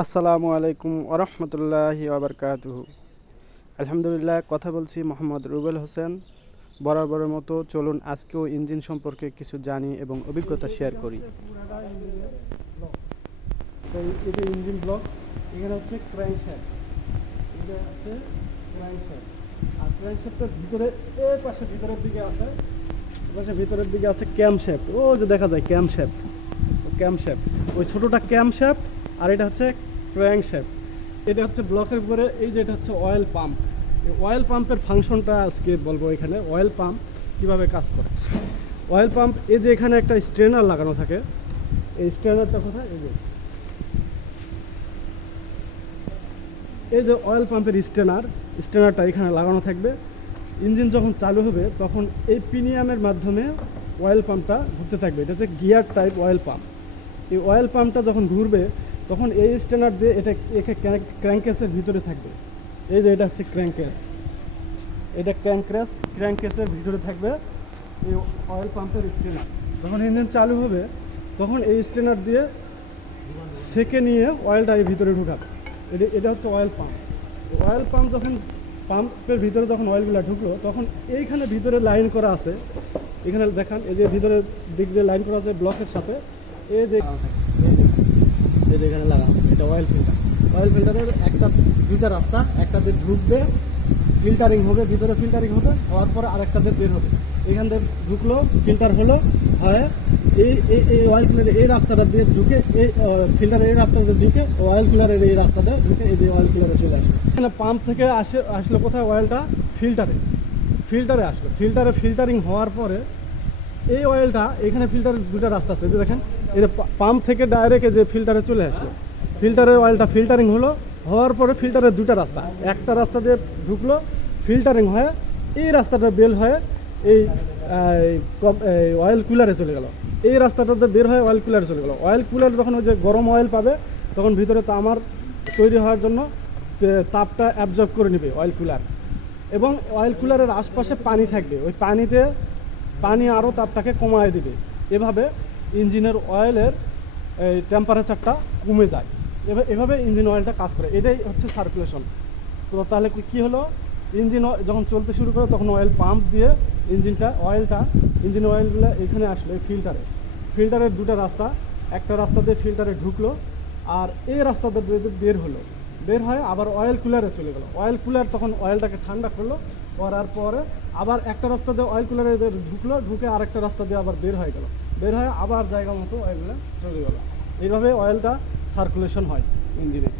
আসসালামু আলাইকুম ওরহমতুল্লাহি আবরকাতুহু আলহামদুলিল্লাহ, কথা বলছি মোহাম্মদ রুবেল হোসেন। বরাবরের মতো চলুন আজকেও ইঞ্জিন সম্পর্কে কিছু জানি এবং অভিজ্ঞতা শেয়ার করি। এটা ইঞ্জিন ব্লক, এখানে হচ্ছে ক্র্যাঙ্কশ্যাফট এটা হচ্ছে ক্র্যাঙ্কশ্যাফট আর ক্র্যাঙ্কশ্যাফটের ভিতরে এই পাশে ভিতরের দিকে আছে পাশে ভিতরের দিকে আছে ক্যামশ্যাফট ও যে দেখা যায় ক্যামশ্যাফট ক্যামশ্যাফট ওই ছোটোটা ক্যামশ্যাফট আর এটা হচ্ছে ক্র্যাঙ্কশ্যাফট। এটা হচ্ছে ব্লকের উপরে, এই যে এটা হচ্ছে অয়েল পাম্প অয়েল পাম্পের ফাংশনটা আজকে বলব এখানে। অয়েল পাম্প কীভাবে কাজ করে? অয়েল পাম্প এই যে এখানে একটা স্ট্রেনার লাগানো থাকে। এই স্ট্রেনারটা কোথায়? এই যে। এই যে অয়েল পাম্পের স্ট্রেনার স্ট্রেনারটা এখানে লাগানো থাকবে। ইঞ্জিন যখন চালু হবে, তখন এই প্রিমিয়ামের মাধ্যমে অয়েল পাম্পটা ঘুরতে থাকবে। এটা হচ্ছে গিয়ার টাইপ অয়েল পাম্প এই অয়েল পাম্পটা যখন ঘুরবে তখন এই স্টেনার দিয়ে এটা একে ক্র্যাঙ্কেসের ভিতরে থাকবে। এই যে এটা হচ্ছে ক্র্যাঙ্কেস এটা ক্র্যাঙ্কেস ক্র্যাঙ্কেসের ভিতরে থাকবে এই অয়েল পাম্পের স্টেনার যখন ইঞ্জিন চালু হবে, তখন এই স্টেনার দিয়ে সেকে নিয়ে অয়েলটা এই ভিতরে ঢুকাবে। এটা এটা হচ্ছে অয়েল পাম্প অয়েল পাম্প যখন পাম্পের ভিতরে যখন অয়েলগুলো ঢুকলো, তখন এইখানে ভিতরে লাইন করা আছে। এখানে দেখান, এই যে ভিতরে দিক দিয়ে লাইন করা আছে ব্লকের সাথে। এই যে এই যে এখানে লাগানো এটা অয়েল ফিল্টার অয়েল ফিল্টারের একটা, দুইটা রাস্তা একটাতে ঢুকবে ফিল্টারিং হবে, ভিতরে ফিল্টারিং হবে, হওয়ার পরে আরেকটাতে বের হবে। এখান থেকে ঢুকলো ফিল্টার হলো, হয় এই এই অয়েল কুলারের এই রাস্তাটা দিয়ে ঢুকে, এই ফিল্টারের এই রাস্তাটা ঢুকে অয়েল কুলারের এই রাস্তাটা ঢুকে, এই যে অয়েল কুলারে চলে আসে এখানে পাম্প থেকে আসে, আসলো কোথায় অয়েলটা ফিল্টারে ফিল্টারে আসলো। ফিল্টারে ফিল্টারিং হওয়ার পরে এই অয়েলটা এখানে ফিল্টারের দুটো রাস্তা আছে দেখেন যে পাম্প থেকে ডাইরেক্ট যে ফিল্টারে চলে আসলো। ফিল্টারের অয়েলটা ফিল্টারিং হলো, হওয়ার পরে ফিল্টারের দুটো রাস্তা। একটা রাস্তা দিয়ে ঢুকলো ফিল্টারিং হয়ে এই রাস্তাটা বেল হয়ে এই অয়েল কুলারে চলে গেল। এই রাস্তাটাতে বের হয়ে অয়েল কুলারে চলে গেল। অয়েল কুলার যখন ওই যে গরম অয়েল পাবে, তখন ভিতরে তামার তৈরি হওয়ার জন্য তাপটা অ্যাবজর্ব করে নেবে অয়েল কুলার এবং অয়েল কুলারের আশপাশে পানি থাকবে। ওই পানিতে, পানি আরও তাপটাকে কমায় দেবে। এভাবে ইঞ্জিনের অয়েলের, এই টেম্পারেচারটা কমে যায়। এভাবে এভাবে ইঞ্জিন অয়েলটা কাজ করে। এটাই হচ্ছে সার্কুলেশন তো তাহলে কি- হলো? ইঞ্জিন যখন চলতে শুরু করে তখন অয়েল পাম্প দিয়ে ইঞ্জিনটা, অয়েলটা, ইঞ্জিন অয়েলগুলো এখানে আসলো, এই ফিল্টারে ফিল্টারের দুটো রাস্তা। একটা রাস্তা দিয়ে ফিল্টারে ঢুকলো আর এই রাস্তাতে বের হলো। বের হয়ে আবার অয়েল কুলারে চলে গেলো। অয়েল কুলার তখন অয়েলটাকে ঠান্ডা করল। করার পরে আবার একটা রাস্তা দিয়ে অয়েল কুলারে ঢুকলো, ঢুকে আরেকটা রাস্তা দিয়ে আবার বের হয়ে গেল। বের হয়ে আবার জায়গা মতো অয়েলগুলো চলে গেলো। এইভাবে অয়েলটা সার্কুলেশন হয় ইঞ্জিনে।